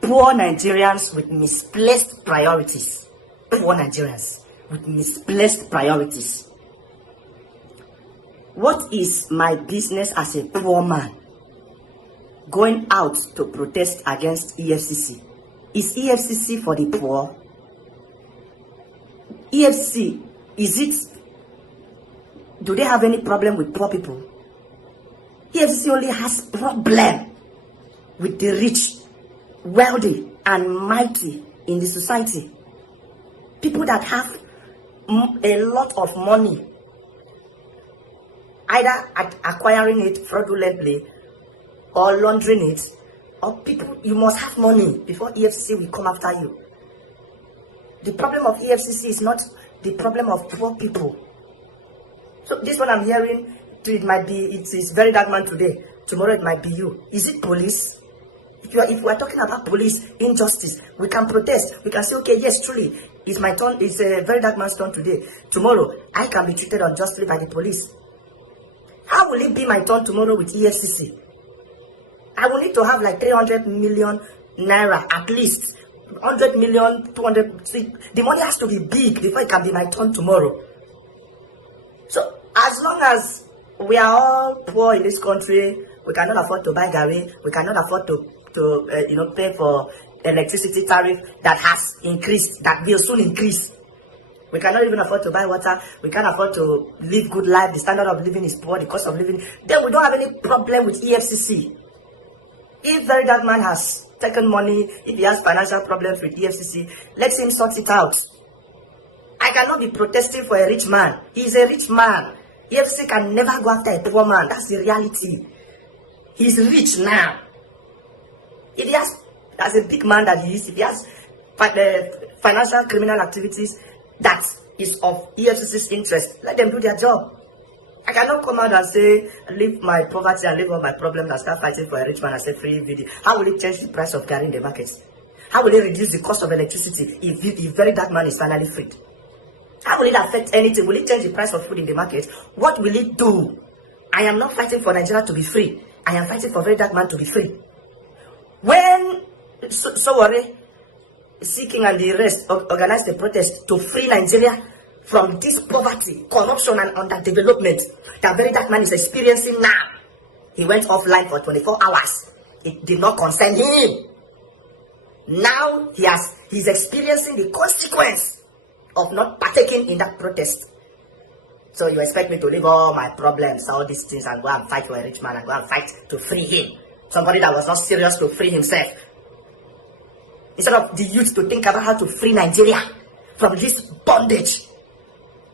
poor Nigerians with misplaced priorities. Poor Nigerians with misplaced priorities. What is my business as a poor man going out to protest against EFCC? Is EFCC for the poor? EFCC, do they have any problem with poor people? EFCC only has problem with the rich, wealthy, and mighty in the society. People that have a lot of money, either acquiring it fraudulently or laundering it, or people, you must have money before EFCC will come after you. The problem of EFCC is not the problem of poor people. So this one I'm hearing, it might be, it is very dark man today, tomorrow it might be you. Is it police? If we are talking about police injustice, we can protest. We can say, okay, yes, truly, it's my turn, it's a very dark man's turn today. Tomorrow, I can be treated unjustly by the police. How will it be my turn tomorrow with EFCC? I will need to have like 300 million naira at least. 100 million, 200, the money has to be big before it can be my turn tomorrow. So, as long as we are all poor in this country, we cannot afford to buy gari, we cannot afford to pay for electricity tariff that has increased, that will soon increase. We cannot even afford to buy water, we can't afford to live good life, the standard of living is poor, the cost of living, then we don't have any problem with EFCC. If very dark man has taken money, if he has financial problems with EFCC, let him sort it out. I cannot be protesting for a rich man. He's a rich man. EFCC can never go after a poor man. That's the reality. He's rich now. If he has, as a big man that he is, if he has financial criminal activities that is of EFCC's interest, let them do their job. I cannot come out and say, leave my poverty and leave all my problems and start fighting for a rich man and say free VDM. How will it change the price of gari in the market? How will it reduce the cost of electricity if very dark man is finally freed? How will it affect anything? Will it change the price of food in the market? What will it do? I am not fighting for Nigeria to be free. I am fighting for very dark man to be free. When Sowore, Seeking and the rest organized a protest to free Nigeria from this poverty, corruption, and underdevelopment that very dark man is experiencing now, he went offline for 24 hours. It did not concern him. Now he's experiencing the consequence of not partaking in that protest. So you expect me to leave all my problems, all these things, and go and fight for a rich man and go and fight to free him? Somebody that was not serious to free himself. Instead of the youth to think about how to free Nigeria from this bondage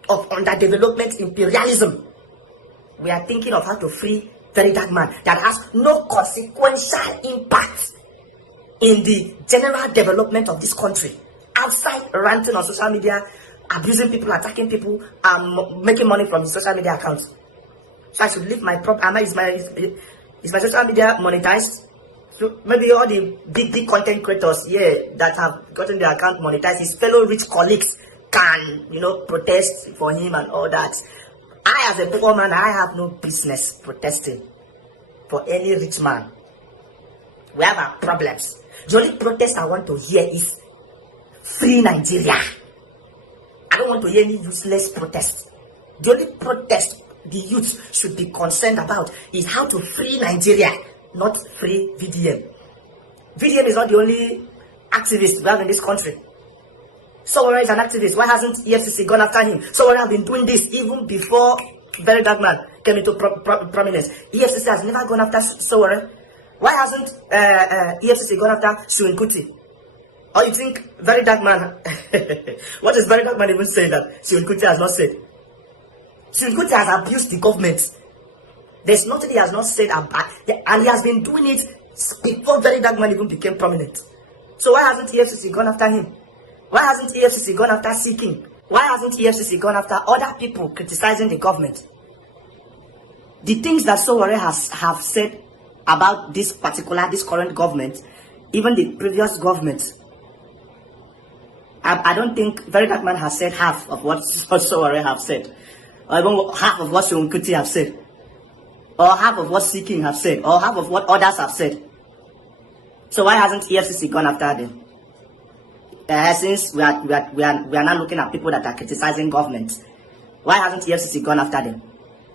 of underdevelopment imperialism, we are thinking of how to free very dark man that has no consequential impact in the general development of this country. Outside ranting on social media, abusing people, attacking people, and making money from his social media accounts. So I should leave my problem. Is my social media monetized? So maybe all the big content creators here that have gotten their account monetized, his fellow rich colleagues can, protest for him and all that. I, as a poor man, I have no business protesting for any rich man. We have our problems. The only protest I want to hear is free Nigeria. I don't want to hear any useless protest. The only protest the youth should be concerned about is how to free Nigeria, not free VDM. VDM is not the only activist we have in this country. Sowore is an activist. Why hasn't EFCC gone after him? Sowore has been doing this even before very dark man came into prominence. EFCC has never gone after Sowore. Why hasn't EFCC gone after Seun? Or you think very dark man, what is very dark man even saying that Seun has not said? Seun has abused the government. There's nothing he has not said about, and he has been doing it before very dark man even became prominent. So why hasn't EFCC gone after him? Why hasn't EFCC gone after Seeking? Why hasn't EFCC gone after other people criticizing the government? The things that Sowore have said about this current government, even the previous government, I don't think very dark man has said half of what Sowore have said, or even half of what Seun have said, or half of what Seeking have said, or half of what others have said. So why hasn't EFCC gone after them? Since we are now looking at people that are criticizing government, why hasn't EFCC gone after them?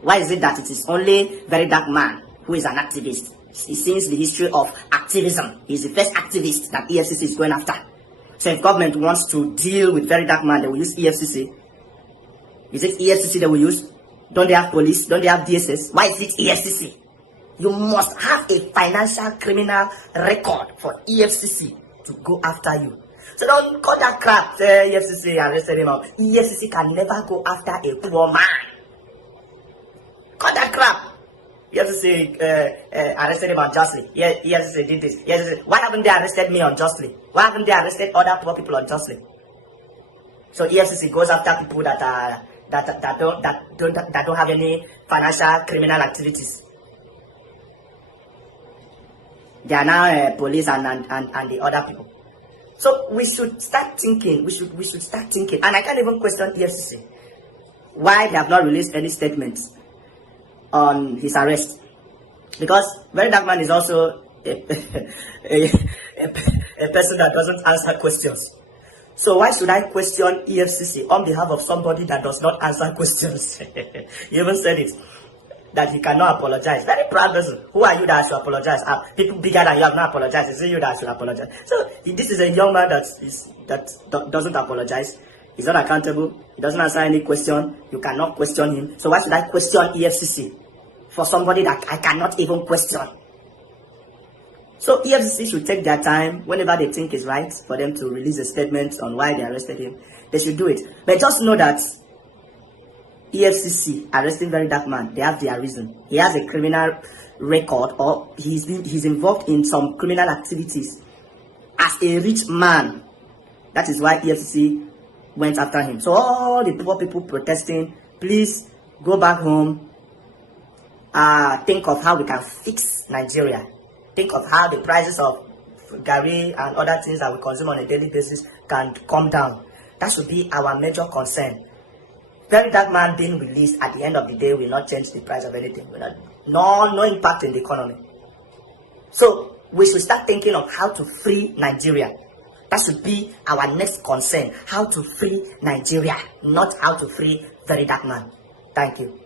Why is it that it is only Very Dark Man who is an activist? Since the history of activism, he's the first activist that EFCC is going after. So if government wants to deal with Very Dark Man, they will use EFCC. Is it EFCC they will use? Don't they have police? Don't they have DSS? Why is it EFCC? You must have a financial criminal record for EFCC to go after you. So don't cut that crap. EFCC arrested him out. EFCC can never go after a poor man. Cut that crap. EFCC arrested him unjustly. EFCC did this. EFCC. Why haven't they arrested me unjustly? Why haven't they arrested other poor people unjustly? So EFCC goes after people that don't have any financial criminal activities. They are now police and the other people. So we should start thinking. We should start thinking. And I can't even question EFCC why they have not released any statements on his arrest, because Very Dark Man is also a person that doesn't answer questions. So why should I question EFCC on behalf of somebody that does not answer questions? He even said it, that he cannot apologize. Very proud person. Who are you that should apologize? People bigger than you have not apologized. Is it you that should apologize? So this is a young man that doesn't apologize. He's not accountable. He doesn't answer any question. You cannot question him. So why should I question EFCC for somebody that I cannot even question? So EFCC should take their time whenever they think is right for them to release a statement on why they arrested him. They should do it. But just know that EFCC arresting Very Dark Man, they have their reason. He has a criminal record, or he's involved in some criminal activities as a rich man. That is why EFCC went after him. So all the poor people protesting, please go back home. Think of how we can fix Nigeria. Think of how the prices of gari and other things that we consume on a daily basis can come down. That should be our major concern. Very Dark Man being released at the end of the day will not change the price of anything. No impact in the economy. So we should start thinking of how to free Nigeria. That should be our next concern. How to free Nigeria, not how to free Very Dark Man. Thank you.